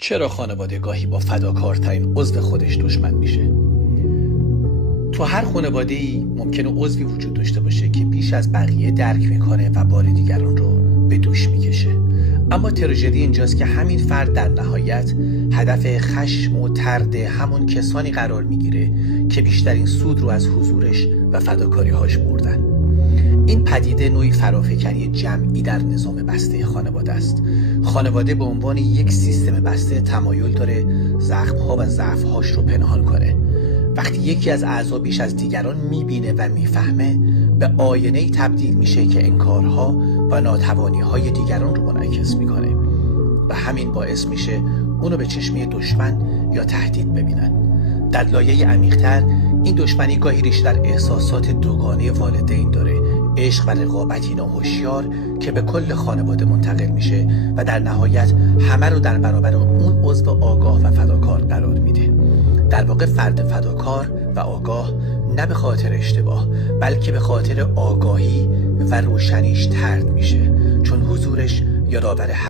چرا خانواده گاهی با فداکارترین عضو خودش دشمن میشه؟ تو هر خانواده‌ای ممکنه عضوی وجود داشته باشه که بیش از بقیه درک میکنه و بار دیگران رو به دوش میکشه. اما تراژدی اینجاست که همین فرد در نهایت هدف خشم و طرد همون کسانی قرار میگیره که بیشترین سود رو از حضورش و فداکاری‌هاش بردن. این پدیده نوعی فرافکنی جمعی در نظام بسته خانواده است. خانواده به عنوان یک سیستم بسته تمایل داره زخم‌ها و ضعف‌هاش رو پنهان کنه. وقتی یکی از اعضا بیش از دیگران میبینه و میفهمه، به آینه‌ای تبدیل میشه که انکارها و ناتوانی‌های دیگران رو منعکس میکنه و همین باعث میشه اونو به چشمی دشمن یا تهدید ببینن. در لایه عمیق‌تر این دشمنی گاهی ریشه در احساسات دوگانه والدین داره، عشق و رقابتی ناهوشیار که به کل خانواده منتقل میشه و در نهایت همه رو در برابر اون عضو آگاه و فداکار قرار میده. در واقع فرد فداکار و آگاه نه به خاطر اشتباه بلکه به خاطر آگاهی و روشنیش طرد میشه، چون حضورش یادآور